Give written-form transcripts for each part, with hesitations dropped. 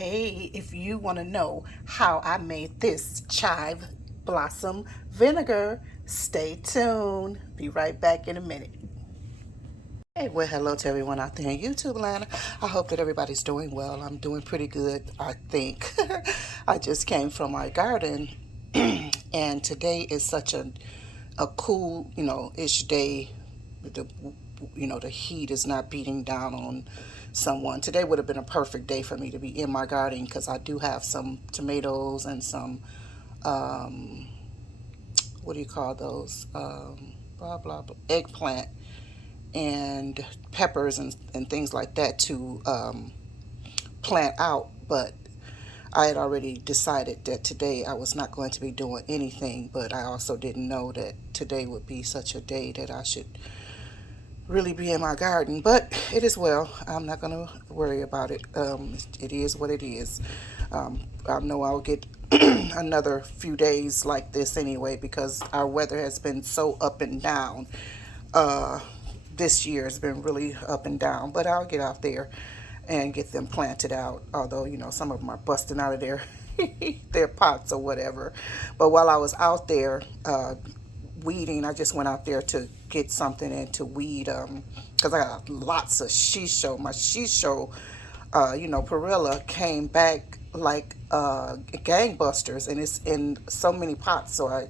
Hey, if you want to know how I made this chive blossom vinegar, stay tuned. Be right back in a minute. Hey, well, hello to everyone out there in YouTube land. I hope that everybody's doing well. I'm doing pretty good, I think. I just came from my garden, and today is such a cool, ish day. The the heat is not beating down on someone. Today would have been a perfect day for me to be in my garden because I do have some tomatoes and some um, what do you call those? Blah blah blah, eggplant and peppers and things like that to plant out. But I had already decided that today I was not going to be doing anything, but I also didn't know that today would be such a day that I should really be in my garden. But it is well. I'm not going to worry about it. It is what it is. I know I'll get another few days like this anyway because our weather has been so up and down. Uh, this year has been really up and down, but I'll get out there and get them planted out. Although, some of them are busting out of their pots or whatever. But while I was out there weeding, I just went out there to get something and to weed because I got lots of shisho. My shisho, perilla came back like gangbusters, and it's in so many pots. So I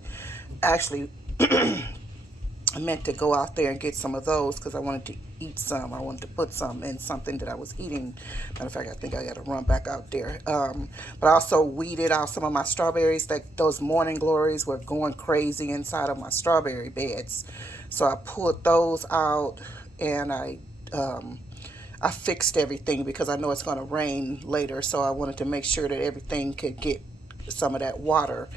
actually I meant to go out there and get some of those because I wanted to eat some. I wanted to put some in something that I was eating. Matter of fact, I think I got to run back out there. But I also weeded out some of my strawberries. Like those morning glories were going crazy inside of my strawberry beds. So I pulled those out and I fixed everything because I know it's going to rain later. So I wanted to make sure that everything could get some of that water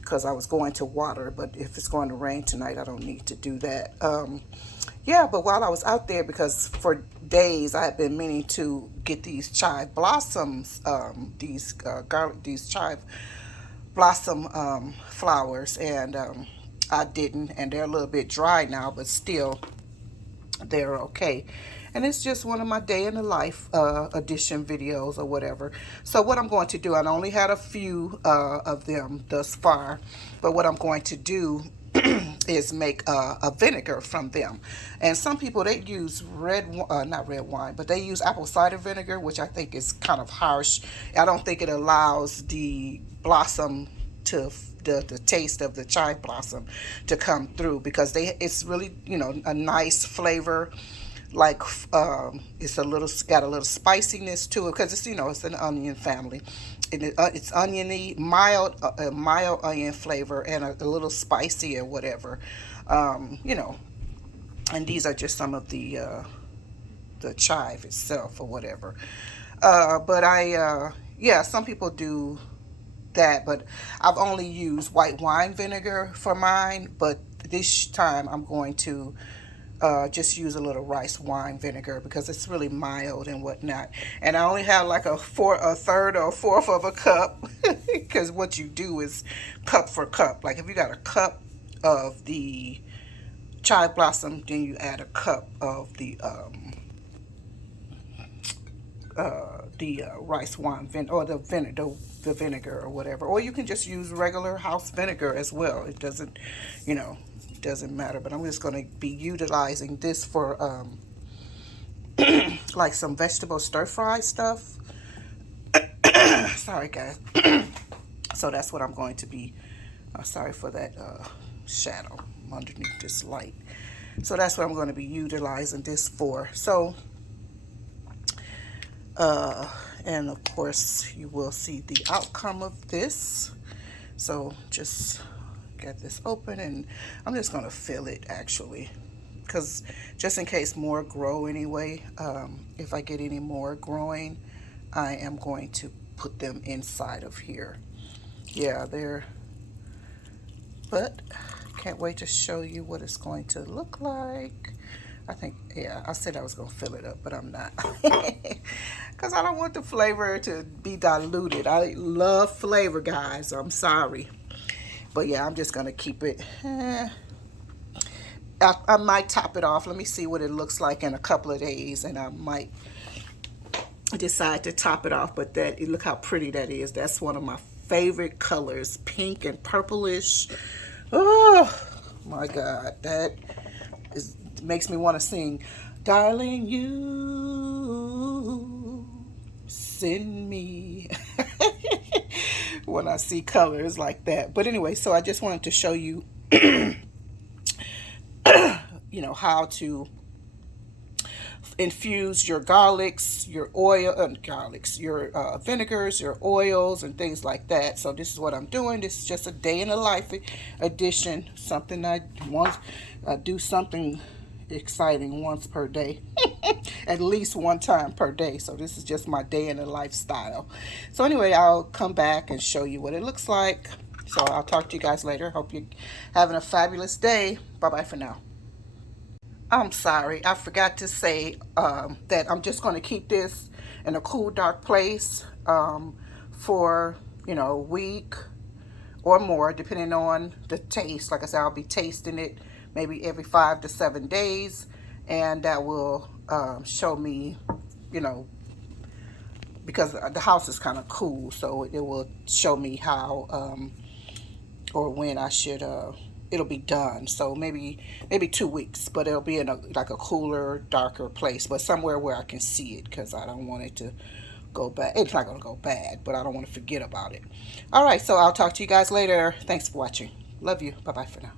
because I was going to water, but if it's going to rain tonight, I don't need to do that. Yeah, but while I was out there, because for days I had been meaning to get these chive blossoms, these chive blossom flowers, and I didn't, and they're a little bit dry now, but still they're okay. And it's just one of my day in the life edition videos or whatever. So what I'm going to do, I only had a few of them thus far, but what I'm going to do is make a vinegar from them. And some people, they use not red wine, but they use apple cider vinegar, which I think is kind of harsh. I don't think it allows the blossom to the taste of the chive blossom to come through because it's really a nice flavor, like it's got a little spiciness to it because it's an onion family, and it's oniony, mild onion flavor, and a little spicy or whatever, and these are just some of the chive itself or whatever. But yeah, some people do that, but I've only used white wine vinegar for mine. But this time I'm going to just use a little rice wine vinegar because it's really mild and whatnot. And I only have like a third or a fourth of a cup because what you do is cup for cup. Like if you got a cup of the chive blossom, then you add a cup of the rice wine or the vinegar or whatever. Or you can just use regular house vinegar as well. It doesn't, doesn't matter. But I'm just going to be utilizing this for like some vegetable stir fry stuff. Sorry, guys. So that's what I'm going to be. Sorry for that shadow underneath this light. So that's what I'm going to be utilizing this for. So, and of course, you will see the outcome of this. So just get this open, and I'm just going to fill it actually, because just in case more grow anyway. If I get any more growing, I am going to put them inside of here. Yeah, but can't wait to show you what it's going to look like. I think, yeah, I said I was going to fill it up, but I'm not. Because I don't want the flavor to be diluted. I love flavor, guys. I'm sorry. But yeah, I'm just going to keep it. I might top it off. Let me see what it looks like in a couple of days. And I might decide to top it off. But that, look how pretty that is. That's one of my favorite colors, pink and purplish. Oh my God, that makes me want to sing, darling, you send me when I see colors like that. But anyway, so I just wanted to show you, how to infuse your garlics, your oil, your vinegars, your oils, and things like that. So this is what I'm doing. This is just a day in the life edition. Something I do something exciting once per day, at least one time per day. So this is just my day in the lifestyle. So anyway, I'll come back and show you what it looks like. So I'll talk to you guys later. Hope you're having a fabulous day. Bye bye for now. I'm sorry, I forgot to say that I'm just going to keep this in a cool, dark place for, a week or more, depending on the taste. Like I said, I'll be tasting it maybe every 5 to 7 days, and that will show me, because the house is kind of cool, so it will show me how or when I should it'll be done. So maybe 2 weeks, but it'll be in like a cooler, darker place, but somewhere where I can see it, because I don't want it to go bad. It's not going to go bad, but I don't want to forget about it. All right, so I'll talk to you guys later. Thanks for watching. Love you. Bye bye for now.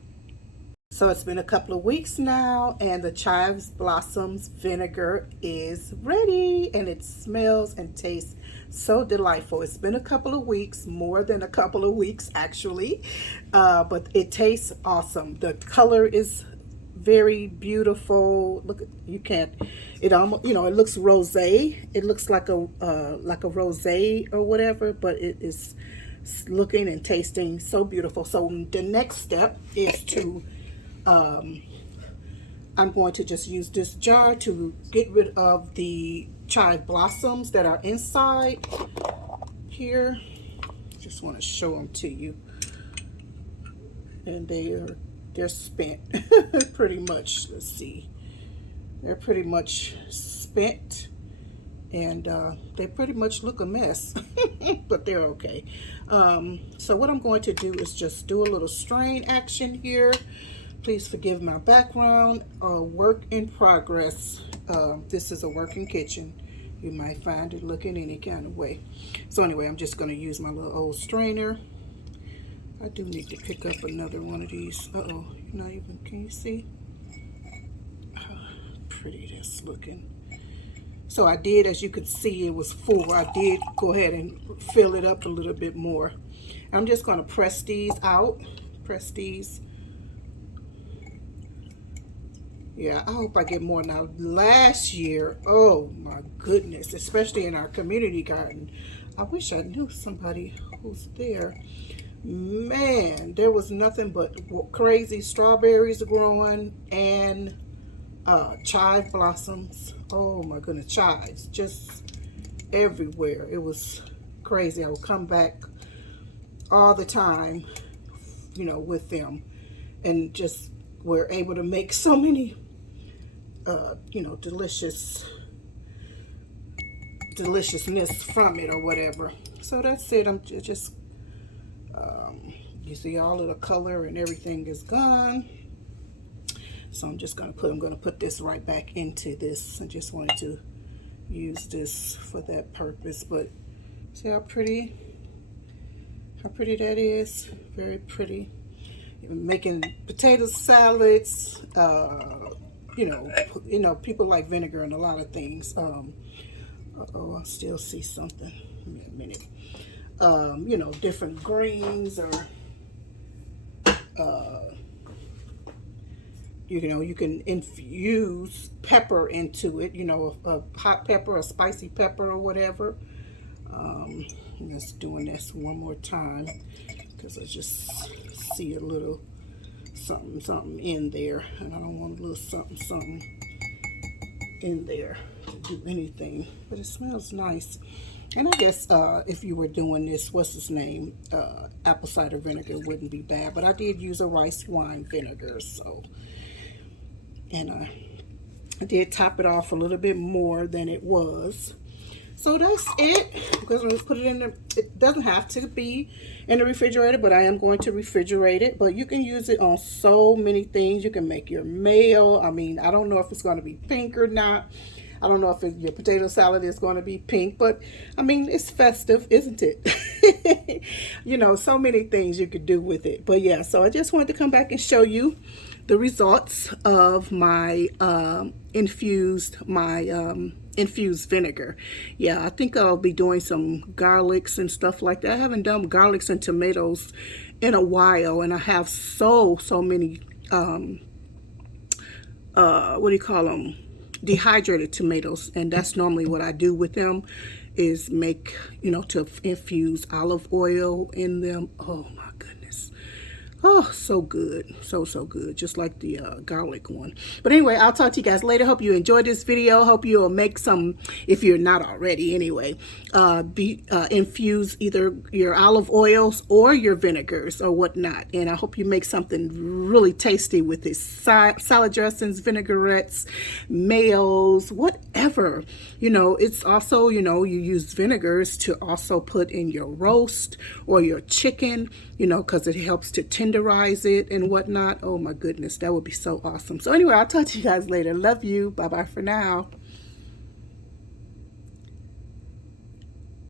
So it's been a couple of weeks now, and the Chives Blossoms vinegar is ready, and it smells and tastes so delightful. It's been a couple of weeks, more than a couple of weeks actually, but it tastes awesome. The color is very beautiful. Look, you can't. It almost, it looks rosé. It looks like a rosé or whatever, but it is looking and tasting so beautiful. So the next step is to I'm going to just use this jar to get rid of the chive blossoms that are inside here. Just want to show them to you. And they're spent pretty much. Let's see. They're pretty much spent, and they pretty much look a mess, but they're okay. So what I'm going to do is just do a little strain action here. Please forgive my background. Work in progress. This is a working kitchen. You might find it looking any kind of way. So anyway, I'm just going to use my little old strainer. I do need to pick up another one of these. Uh-oh, not even, can you see? Pretty that's looking. So I did, as you could see, it was full. I did go ahead and fill it up a little bit more. I'm just going to press these out. Press these. Yeah, I hope I get more. Now, last year, oh my goodness, especially in our community garden, I wish I knew somebody who's there. Man, there was nothing but crazy strawberries growing and chive blossoms. Oh my goodness, chives just everywhere. It was crazy. I would come back all the time, with them, and just were able to make so many deliciousness from it or whatever. So that's it. I'm just you see all of the color and everything is gone. So I'm just going to put this right back into this. I just wanted to use this for that purpose. But see how pretty that is? Very pretty. Making potato salads, people like vinegar and a lot of things. Uh-oh, I still see something. Give me a minute. Different greens, or you can infuse pepper into it, a hot pepper, a spicy pepper, or whatever. I'm just doing this one more time because I just see a little something in there, and I don't want a little something in there to do anything, but it smells nice. And I guess if you were doing this, what's his name, apple cider vinegar wouldn't be bad, but I did use a rice wine vinegar. So, and I did top it off a little bit more than it was. So that's it. Because I'm going to put it in the, it doesn't have to be in the refrigerator, but I am going to refrigerate it. But you can use it on so many things. You can make your mayo. I mean, I don't know if it's going to be pink or not. I don't know if your potato salad is going to be pink, but I mean, it's festive, isn't it? You know, so many things you could do with it. But yeah, so I just wanted to come back and show you the results of my infused vinegar. Yeah, I think I'll be doing some garlics and stuff like that. I haven't done garlics and tomatoes in a while, and I have so many what do you call them, dehydrated tomatoes, and that's normally what I do with them, is make, you know, to infuse olive oil in them. Oh my goodness. Oh, so good. So good. Just like the garlic one. But anyway, I'll talk to you guys later. Hope you enjoyed this video. Hope you'll make some, if you're not already anyway, infuse either your olive oils or your vinegars or whatnot. And I hope you make something really tasty with this salad dressings, vinaigrettes, mayos, whatever. You know, it's also, you know, you use vinegars to also put in your roast or your chicken, you know, because it helps to tenderize it and whatnot. Oh my goodness, that would be so awesome. So anyway, I'll talk to you guys later. Love you. Bye bye for now.